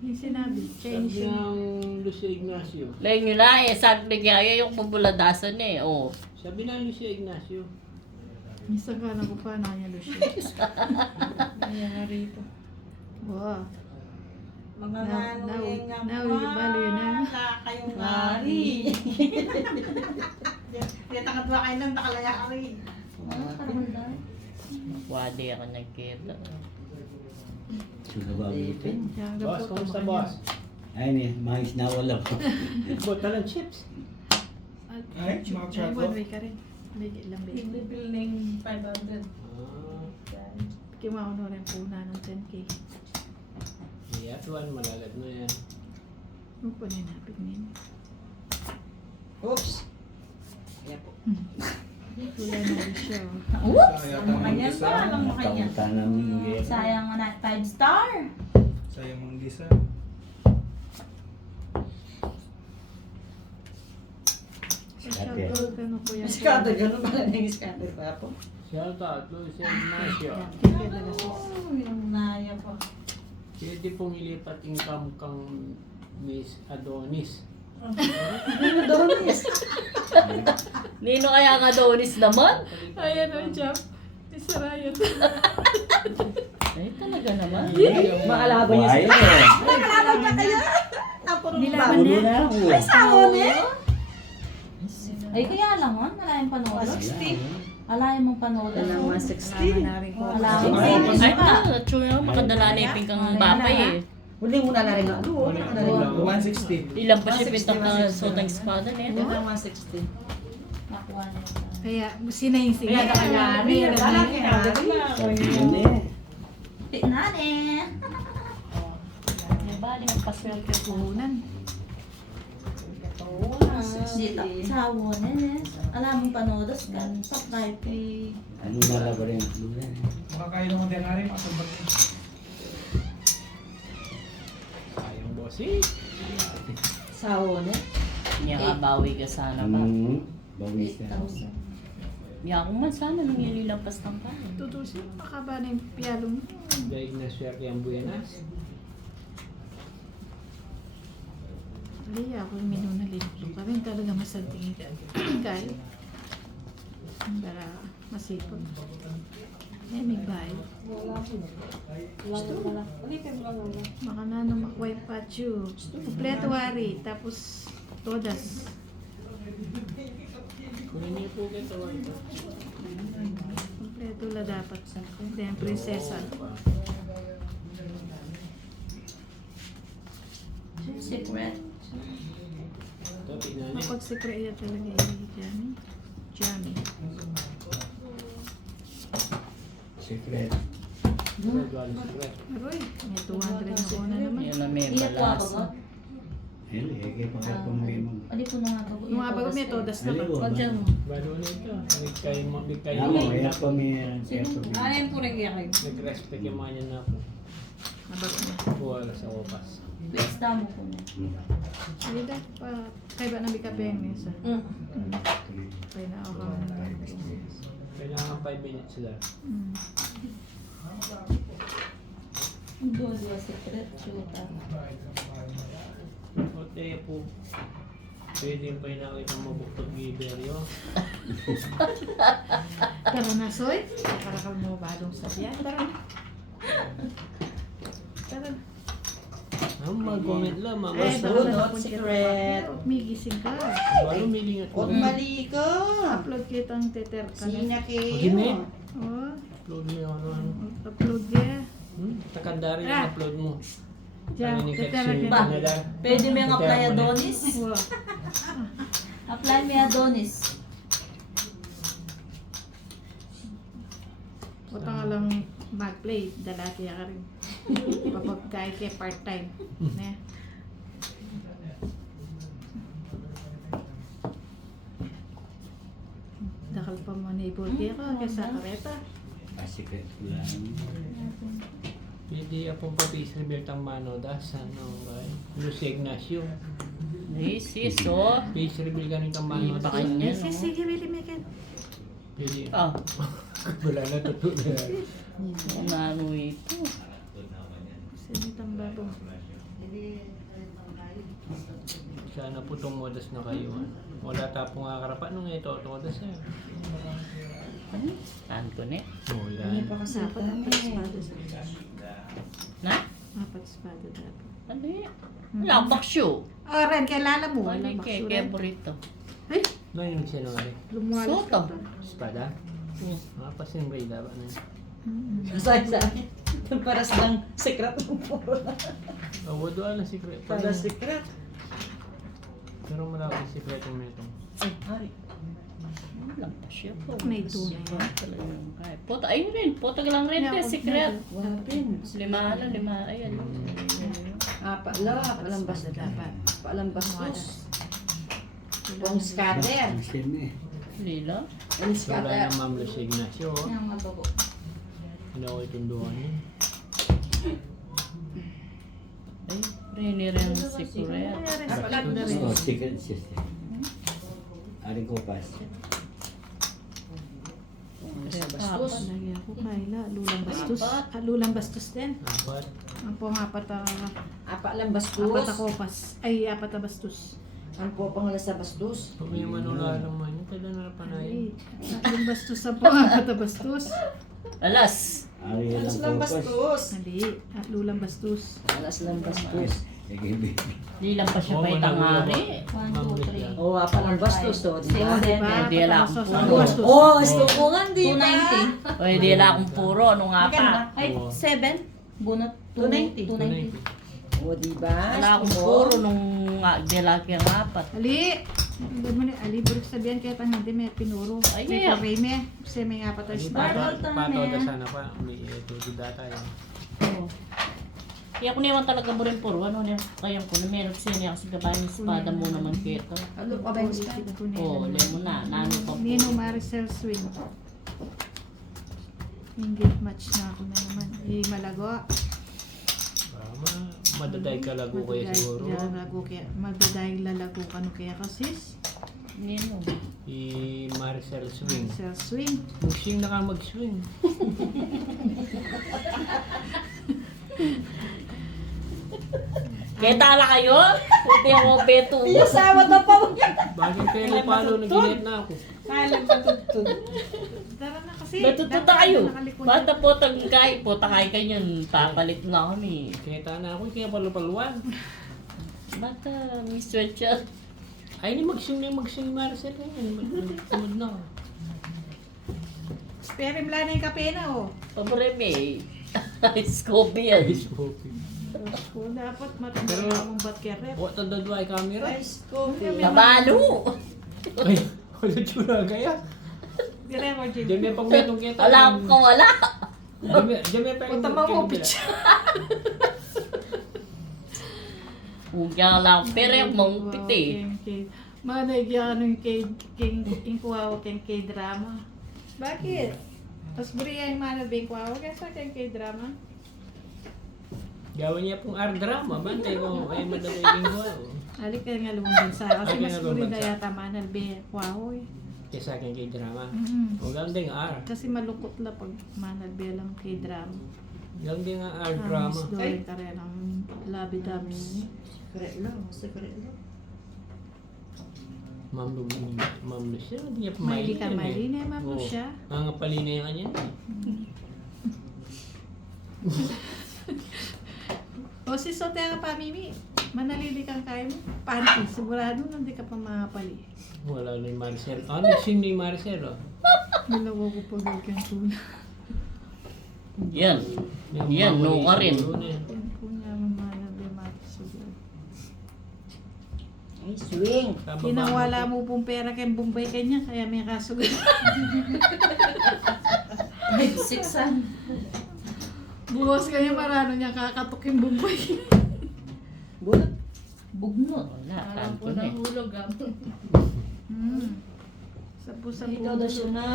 Yung sinabi, Sabi change. ng Lucio Ignacio. Layo nyo na eh. Sabi kaya yung bubuladasan eh. Oh. Sabi ng Lucio Ignacio. Minsan ka na ko pa na niya Lucia. Kaya nga rito. Wow. Mga Now- nanuyeng nga now you value na. wala kayong ngari. Kaya takatwa kayo ng nakalaya ari. Wadi ako nagkita. Sudah bago ito. Yan, Boss, po, kumusta tumakan boss? Ay, ni, mais na wala po. Bota ng chips. yan. Ay, mga Ay, chapo. one way ka rin. May ilang way. Building 500. Kimauna rin po na ng 10K. Iya, tuwan, malalag na yan. Ano po ninapit ngayon? Oops. Ayan po. Wala na rin siya. oh. Oops! Sayang Ang makanyan isa. ba? Ang makanyan. Tangan ng gaya. Sayang nga na 5 star. Sayang mang gisa. Shoutout ka na po yan. Scatter, ganun pala na yung scatter pa po. Shout out, Luis Ignacio. Kaya talaga sis. Oh, yung naya po. Pwede pong ilipat income kang Miss Adonis. Donis. Nino kaya nga Donis naman? Ayan o, Jam. Isa Ryan. Ay, talaga naman. Maalaban niya Buhay siya. eh. Maalaban niya kaya. Tapos Nilaban Ulo niya. na ako. Ay, sawon eh. Ay, kaya lang mo, malayang panood. 160. Alayan mong panood. Wala, 160. na rin ko. Wala. Ay, ito. Chuyo, makadala na yung kang bapay eh. Huli mo na rin nga. Ano, wala ka na rin. 160. Ilang pa siya 160, pitang ka sotang espada na Ito ito. na 160. Nakuha niya. Kaya, sinaying-sige. Kaya kaya, Meron na lalaki yun, na. ah. Sabi yun eh. Tignan eh. May bali ang paswerte po. Puhunan. Dito. Sawon eh. Alam mong panood. Subscribe. Ano nalaba rin ang ulo eh. Makakain naman din na rin mga sabag. Sayang bossy. Sawon eh. Niya ka bawi ka sana ba? Bawis na. 8,000. Niya ako man sana nung ililampas ng kain. Tutusin, makaba na yung piyalo mo. Dahil na swerte ang buenas. Ali, ako yung minunalin. Kami talaga masanting kayo. Para masipag. Eh, may bahay. Maka na no makway pachu. Kompleto wari. Tapos, todas. Kunin niyo po kayo tawag ko. Kompleto la dapat. Then, prinsesa. Secret. Ito, tignan niyo. Kapag sekreya talaga yung Jamie. Jamie. Secret. Regalo secret. Aroy, may 200 na ko na naman. Yan na may Iyak ko ako ba? balas. Hindi, kaya pakapang may mga. Ali ko na nga bago. Yung mga bago may todas naman. Aliwa Huwag ba? dyan mo. Balo na ito. Nagkain mo. Ako, kaya pa may eto. Ayan po rin kaya kayo. Nag-respect yung mga niya na ako. Nabago na. Wala sa opas. Wait, damo ko na. Alida, kaya ba nabi ka peng nisa? Kaya na ako ka na Kailangan 5 minutes sila. Doon yung secret. Chuta. Ote po. Pwede pa inakita mo buktog giberyo. Tara na, Soy. Nakarakal mo balong sa biyan. Tara na. Tara na. Ang mag-comment lang, mga Eh, basta. baka not secret. May gising ka. Balo milingat ko. Huwag mali ka. Upload kitang teter ka na. Sina Pag-init. kayo. Oh, Upload mo yung ano. upload niya. Takandari yung upload mo. Diyan, Ano ni teter Kexi ka na. Canada? Pwede mo yung apply Teter mo na. Adonis. Wow. Apply mo yung Adonis. Huwag ka lang mag-play. Dalaki ka rin. Kapag kahit kay part-time. Ne? Dakal pa mo na ibulti ka kaysa kareta. Secret ko lang. Pwede akong pa-face-reveal tang manodas. Ano ba? Luis Ignacio. This is so. Face-reveal ka rin tang Hindi manodas. pa kanya, no? Sige, really make it. Pwede. Ah, Wala na totoo. kung ano ito. Sinitang babo. Sana po tumodas na kayo. Wala tapong kakarapan nung ito. Tumodas na. Saan ko ne? Wala. Apat espada. Na? Apat espada dapat. Ano yan? Labak show. Oh, Ren, kailangan mo. Ano Wala yung baksura. burrito? Ay, Ano yung sinungaling? lumuwalas Soto. ka pa. Espada? Mapas yung grade ba na yun? Masaya sa akin. Yung paras lang secret ng puro na. Doon ang secret. Para secret. Pero malaki yung secret yung metong. Ay, ay. Lampas siya po. May tunay. Talagang kaya. Puta, ayun rin. Puta lang rin. Yeah, Secret. Wapin. Lima. Ayan. Palang bastos. Palang bastos. Pong scatter. Ang sime. Lila. Ang Wala scatter. ng Ma'am Lucy Ignacio. Yung mabago. Hindi ako itunduhan yun. Ay, rini rin ang secret. Oh, secret sister. Aring ko pas. Bastos. Lagi ako kaila. Lulang bastos. Lulang bastos din. Apat. Ang po apat Lang bastos. ako pas. Ay, apat na bastos. Ang po pang sa bastos. Kung may manula lang man yun, kailan na Ay, panayin. tatlong bastos ang po apat na bastos. Alas. Ari lang Lang ko pas. bastos. Hindi, lulang bastos. Alas lang bastos. Sige, Lilang pa siya Oo, pa itangari. 1, Ma'am 2, Lucy. 3. Oo, palang bastos to. Di ba? Diba? Hindi alam Bastos po. ang bastos. Oo, istukungan, di ba? 290. O, hindi lang akong puro. Ano nga pa? Ay, Oo. 7. Bunot. 290. 290. Oo, di ba? Wala akong puro nung dilaki ang apat. Ali! Hindi mo ni Ali, balik sabihan kahit ang hindi may pinuro. Ay, May yeah. pareme. Kasi may apat na Hindi star. pato da sana pa. May ito di data yun. Kaya kung naman talaga mo rin puro, ano niya, kaya ko na meron siya niya kasi gabayan ng espada mo naman kito. Ano pa ba yung sky? Oo, lemon na, nano pa po. Nino Maricel Swing. Engage match na ako na naman. Malago. Madaday ka lago kaya siguro. Magdaday lalago ka no kaya kasis. Nino. I Maricel Swing. Maricel Swing. Mag-swing na ka mag-swing. Kaya tala kayo? Puti ako beto. Sama na pa mo. Bakit kayo palo nag-init na ako? Tara na kasi. Natututa kayo. Bata po tagay. Po takay kayo yun. Papalit na kami. Kaya na ako, kaya palupaluan. Bata, Miss Rachel. Ay, ni mag-swing Maricel. Tumod na ako. Spare mla na yung kape na oh. Paboreme. Scooby yan. Kung dapat matanda akong bat kere. What the dodway camera? Ice coffee. Kabalo. Ay, wala tsura kaya. Dire ko Jim. Diyan may pagmetong kita. Alam ko wala. Diyan may Punta mo mo, bitch. Ugya lang. Pero yung mong piti. Manay yan yung king kuwaw king K-drama. Bakit? Tapos buriya yung manay yung kuwaw. Kaya sa king K-drama? Gawin niya pong art-drama. Bantay ko, ay madagay ko. Alik ka nga lumang bansa. Kasi Ay, mas nga buri lumang na bansa. yata manay yung kuwaw eh. Kaya sa akin kay drama. Mm-hmm. O gawin din nga art. Kasi malungkot na pag manay lang K-drama. Gawin din nga art-drama. Miss Dory ka rin ang labi-dabs. Secret lang, secret lang. Ma'am Lucia, hindi niya Maili pamaili ka, maili na ma'am Oo. siya. Mga palina yung kanya. O si Sotera pa, Mimi. Manalili kang kaya mo. Panty, sigurado hindi ka pa makapali. Wala na yung Maricel. Ah, nag-sing na yung Maricel, oh. Nalawa ko pag ang tuna. Yan. Yung Yan, mga no ka rin. siguro na yan. Yan po niya mamanabi matisugod. Ay, swing. Kababa Kinawala mo. mo pong pera kay Bombay kanya, kaya may kasugod. Ay, 600. Buwas kanya marano niya kakatok yung Bombay. Bunot. Bugnot. Wala, tanto na eh. hulog Sapu-sapu. Ikaw na siya na.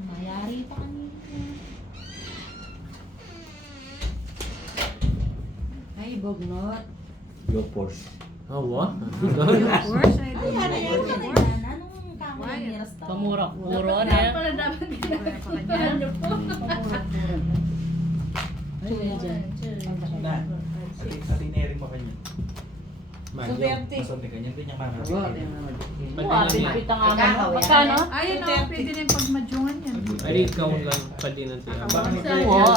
Mayari pa kanina. Ay, bognot. Go force. Oh, what? Of course, I do. Anong kamo Why? ng miras to? Pamura. Puro ano yan. Kaya pa kanya. Ay, yan dyan. Karineri mo kanya. Suberte. Masonte ka niyan, din niya makakapit. Pagpita nga mo. Magkano? Ayun o, pwede na yung pagmadyungan yan. Ay, ikaw lang pati ng tiyan. Oo.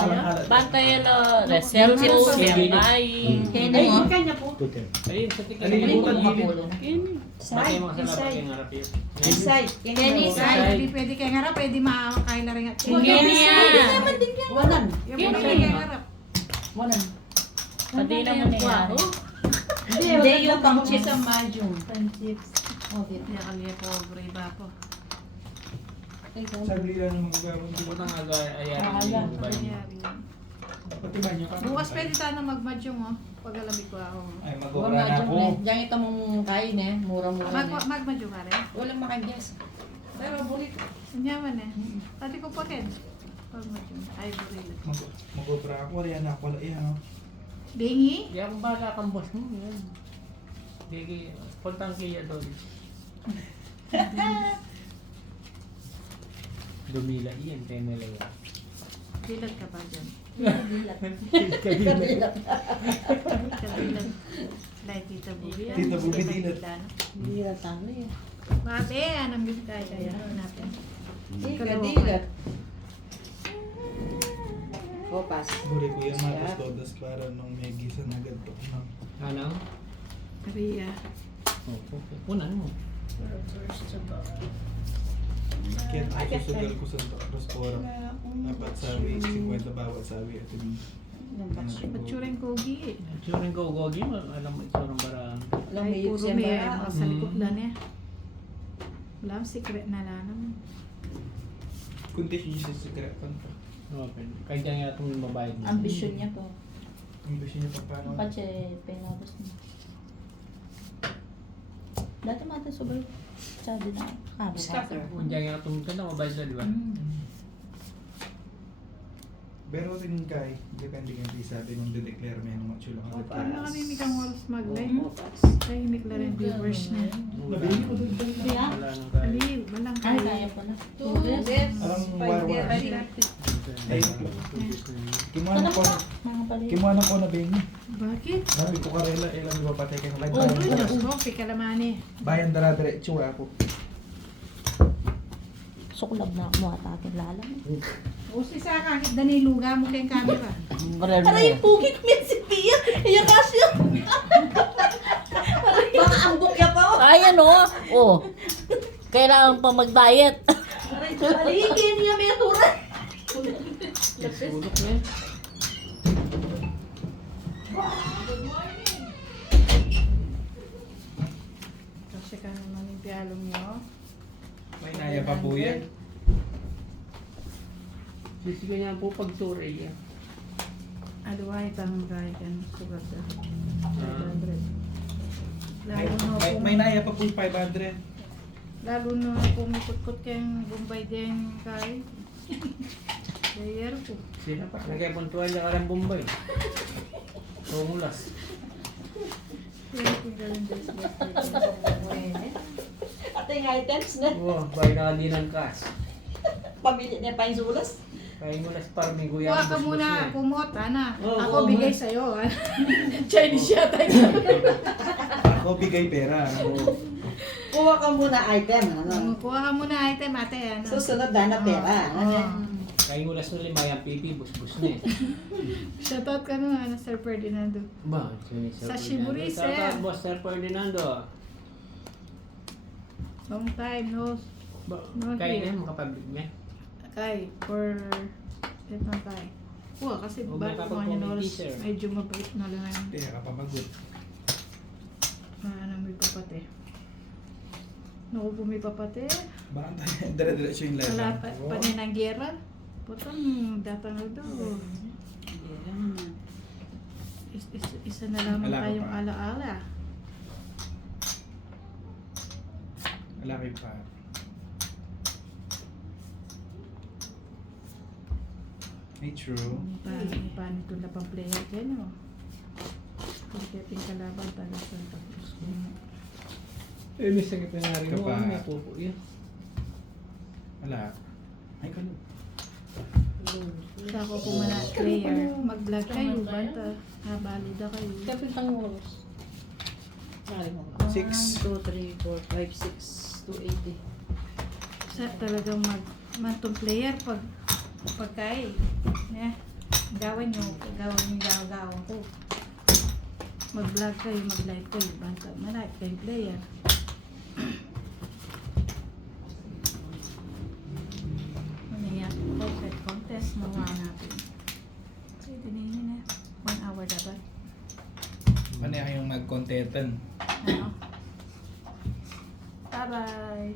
Bantayelo. Reservo. Siyamay. Kenny mo? Kanya po. Tutel. Ayun, sa tika. Alilimutan Bakit gilid. yung mga salamat kayong harap yun? Inside. Kenny, Ay, hindi pwede kaya nga pwede makakain na rin at Kenny yan. Wanan. Yung mga kaya nga Wanan. Pati na mo niya. Hindi, yung pang chips sa Majung. Okay, kaya pobre ba po. Sagli lang yung magagawa. Hindi mo nang ayarin yung bayo. Pati ba niyo ka? Bukas pwede sana magmadyong oh. Pag alamig ko ako. Ay, mag-obra na ako. Diyan ito mong kain eh. Mura-mura na. Magmadyong ka rin. Walang makagyas. Pero bulit. Anyaman eh. Tati ko pa rin. Pagmadyong. Ay, burilot. Mag-obra ako. Riyan ako. Yan. Bingi? Di ako bala kang boss mo. Yan. Hindi, puntang kaya doon. Dumila iyan, tayo nalawa. Dilat ka pa dyan. Kabila. Kadilat. Like Tita Bubi. Tita Bubi, dilat. Hindi na tama eh. Mate, anong gusto tayo kaya natin? Dilat. Kopas. Buri ko yung matas todas para nung may gisa na ganito. Anong? Maria. Punan mo. Kaya ako susugal ko sa restaurant. Dapat sabi, 50 bawat sabi. At yung Patsuring kogi. Turing ko, Gogi, alam mo itsurang barang. Alam mo Ay, yung puro siya may ba? mga sa likod lang eh. Wala akong secret na lanam. kunti siya sa secret pa. Open. Kaya nga itong babayad mo. Ambisyon niya to. Ang gusto niya pa paano. Pache, penabos niya. Dati mata sobrang sabi na kabo. Scatter. Kaya nga itong ganda, mabayad na, di ba? Pero rin kay, depende nga sabi nung de-declare mo yung mga chulang. Paano na kami may kang oras maglay? Tahimik na rin viewers na. Nabili ko doon. Kaya? Wala nang kaya. Aliw, walang Ay, kaya. kaya pala. Alam war-war. Ay, kimuha na po. Mga pala. Kimuha na po na bengi. Bakit? Nabi ko karela, ilang iba patay kayong live. Oh, Diyos mo, pikalamani. Bayan dara diretso ako. Suklab na mo at akin lalang. O si sa kahit daniluga mo kayong camera. Aray, pugit min si Pia. Iya kasya. Baka ambok ya pa. Ayan o. Oh. Kailangan pa mag-diet. Aray, baligin niya may aturan. Sulok na yan. Kasi ka naman yung piyalong nyo. May naya pa po yan. Sisiga niya po pag suray yan. Aluway tang gaya kan sugar da. Ah. Lalo na May kung naya pa po yung 500. lalo na kung ikot-kot kayong Bombay din kay. Layer ko. Sino pa? Nagkapuntuan niya ka ng Bombay. Tumulas. Kaya kung gawin this Ate yung items na. Wow, bahay na din ng cash. Pamili niya pa yung sulas. Kaya mo las parang may guya. Kuha ka muna, kumot, ana. Oo, Ako oo, bigay ha? sa'yo. Chinese yata yun. Ako bigay pera. Kuha ka muna item. Ano? Kuha ka muna item, ate. Ano? Susunod na pera. Kaya mo las na lima yung pipi, bus-bus na eh. Shoutout ka na, ano, Sir Ferdinando. Ba? Sa Shiburi, sir. Shoutout, Boss Sir Ferdinando. Long time, no? Ba? No, Kaya here. na makapabig niya. Kay, for... Ito na tayo. Kuha, kasi Huwag bago na ko niya kapag oras, sir. medyo mabait na lang yung Kaya kapamagot. ano may papate. Naku po may papate. Bakit tayo dire-diretso yung live? Wala pa, panay ng gera. Putang, datang na daw. Isa na lang Ala ka tayong pa. alaala. Wala kayo pa. Ay, true. Paano ito na pang player kayo, no? Kung kating kalaban talaga sa tapos ko. Eh, may sakit na nga rin mo. Kapag- May pupo yun. Wala. Ay, ganun. Sa ako kung mana player, mag-vlog kayo, banta. Habalo da kayo. Kapitang oras. Six. 2, 3, 4, 5, 6, 280. Sa talagang mantong player pagkay. Yeah. Gawin nyo gawin ko. Mag-vlog kayo, mag-live kayo. Basta malike kayo player. Ano yan? Perfect contest. Mawa natin. Kasi dinin na. 1 hour dapat. Ano yung mag-contentan? Ano? Bye-bye.